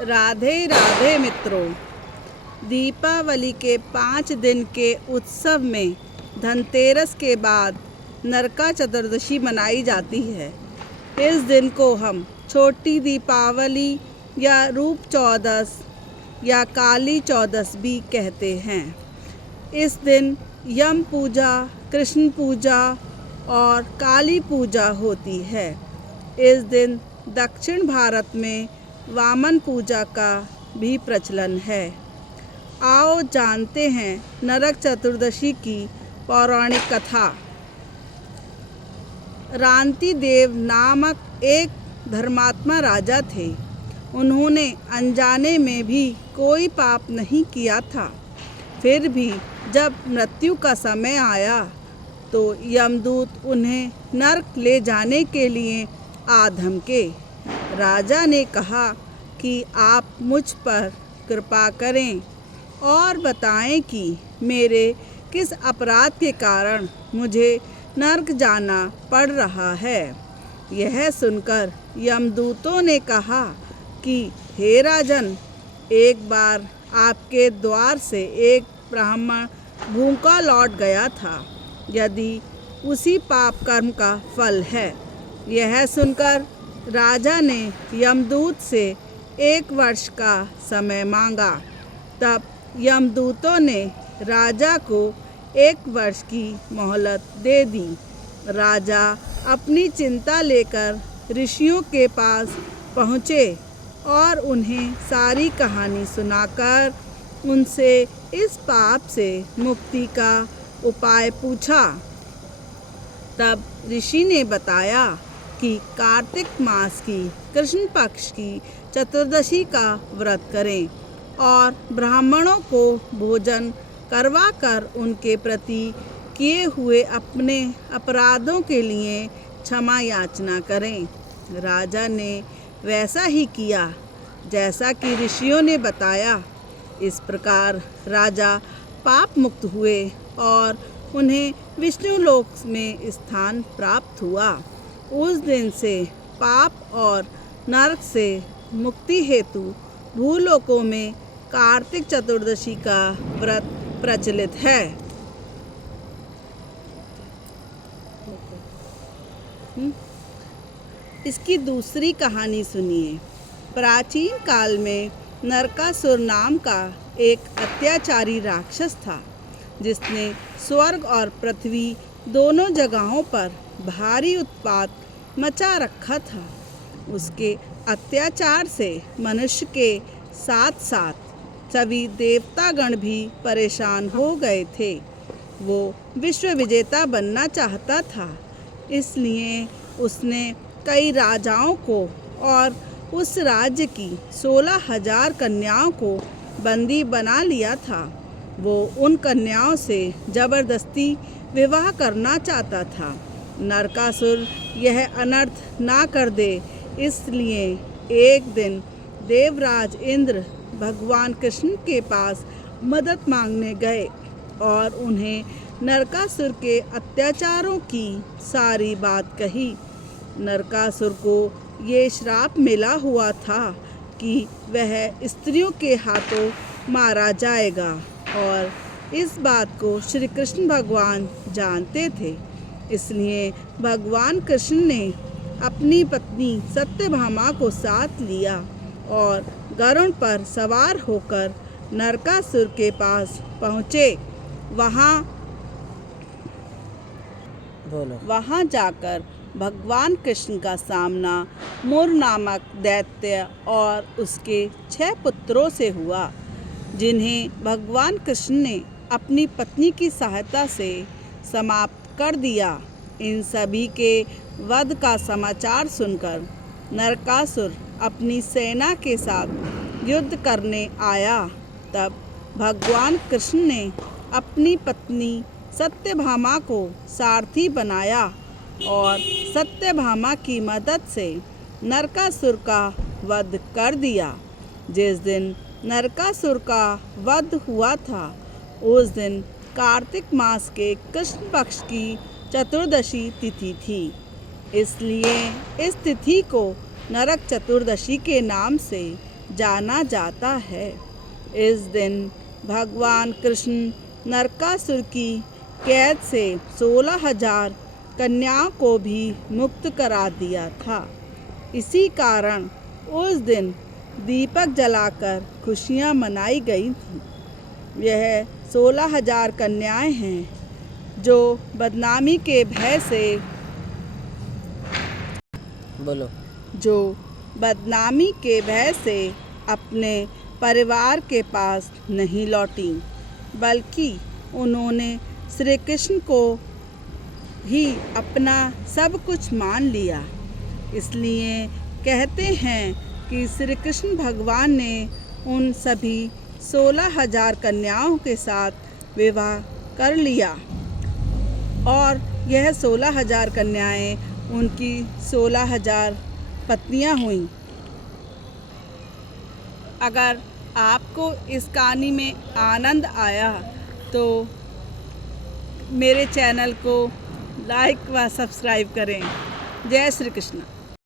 राधे राधे मित्रों। दीपावली के 5 दिन के उत्सव में धनतेरस के बाद नरका चतुर्दशी मनाई जाती है। इस दिन को हम छोटी दीपावली या रूप चौदस या काली चौदस भी कहते हैं। इस दिन यम पूजा, कृष्ण पूजा और काली पूजा होती है। इस दिन दक्षिण भारत में वामन पूजा का भी प्रचलन है। आओ जानते हैं नरक चतुर्दशी की पौराणिक कथा। रांति देव नामक एक धर्मात्मा राजा थे। उन्होंने अनजाने में भी कोई पाप नहीं किया था। फिर भी जब मृत्यु का समय आया तो यमदूत उन्हें नरक ले जाने के लिए आ धमके। राजा ने कहा कि आप मुझ पर कृपा करें और बताएं कि मेरे किस अपराध के कारण मुझे नरक जाना पड़ रहा है। यह सुनकर यमदूतों ने कहा कि हे राजन, एक बार आपके द्वार से एक ब्राह्मण भूखा लौट गया था। यदि उसी पाप कर्म का फल है। यह सुनकर राजा ने यमदूत से 1 वर्ष का समय मांगा। तब यमदूतों ने राजा को 1 वर्ष की मोहलत दे दी। राजा अपनी चिंता लेकर ऋषियों के पास पहुँचे और उन्हें सारी कहानी सुनाकर उनसे इस पाप से मुक्ति का उपाय पूछा। तब ऋषि ने बताया कि कार्तिक मास की कृष्ण पक्ष की चतुर्दशी का व्रत करें और ब्राह्मणों को भोजन करवाकर उनके प्रति किए हुए अपने अपराधों के लिए क्षमा याचना करें। राजा ने वैसा ही किया जैसा कि ऋषियों ने बताया। इस प्रकार राजा पाप मुक्त हुए और उन्हें विष्णु लोक में स्थान प्राप्त हुआ। उस दिन से पाप और नरक से मुक्ति हेतु भूलोकों में कार्तिक चतुर्दशी का व्रत प्रचलित है। इसकी दूसरी कहानी सुनिए। प्राचीन काल में नरकासुर नाम का एक अत्याचारी राक्षस था, जिसने स्वर्ग और पृथ्वी दोनों जगहों पर भारी उत्पात मचा रखा था। उसके अत्याचार से मनुष्य के साथ साथ सभी देवतागण भी परेशान हो गए थे। वो विश्व विजेता बनना चाहता था, इसलिए उसने कई राजाओं को और उस राज्य की 16,000 कन्याओं को बंदी बना लिया था। वो उन कन्याओं से जबरदस्ती विवाह करना चाहता था। नरकासुर यह अनर्थ ना कर दे, इसलिए एक दिन देवराज इंद्र भगवान कृष्ण के पास मदद मांगने गए और उन्हें नरकासुर के अत्याचारों की सारी बात कही। नरकासुर को ये श्राप मिला हुआ था कि वह स्त्रियों के हाथों मारा जाएगा और इस बात को श्री कृष्ण भगवान जानते थे। इसलिए भगवान कृष्ण ने अपनी पत्नी सत्यभामा को साथ लिया और गरुड़ पर सवार होकर नरकासुर के पास पहुँचे। वहाँ जाकर भगवान कृष्ण का सामना मुर नामक दैत्य और उसके 6 पुत्रों से हुआ, जिन्हें भगवान कृष्ण ने अपनी पत्नी की सहायता से समाप्त कर दिया। इन सभी के वध का समाचार सुनकर नरकासुर अपनी सेना के साथ युद्ध करने आया। तब भगवान कृष्ण ने अपनी पत्नी सत्यभामा को सारथी बनाया और सत्यभामा की मदद से नरकासुर का वध कर दिया। जिस दिन नरकासुर का वध हुआ था, उस दिन कार्तिक मास के कृष्ण पक्ष की चतुर्दशी तिथि थी। इसलिए इस तिथि को नरक चतुर्दशी के नाम से जाना जाता है। इस दिन भगवान कृष्ण नरकासुर की कैद से 16,000 कन्याओं को भी मुक्त करा दिया था। इसी कारण उस दिन दीपक जलाकर खुशियां मनाई गई थी। यह 16,000 कन्याएं हैं जो बदनामी के भय से अपने परिवार के पास नहीं लौटी, बल्कि उन्होंने श्री कृष्ण को ही अपना सब कुछ मान लिया। इसलिए कहते हैं कि श्री कृष्ण भगवान ने उन सभी 16,000 कन्याओं के साथ विवाह कर लिया और यह 16,000 कन्याएं उनकी 16,000 पत्नियां हुईं। अगर आपको इस कहानी में आनंद आया तो मेरे चैनल को लाइक व सब्सक्राइब करें। जय श्री कृष्ण।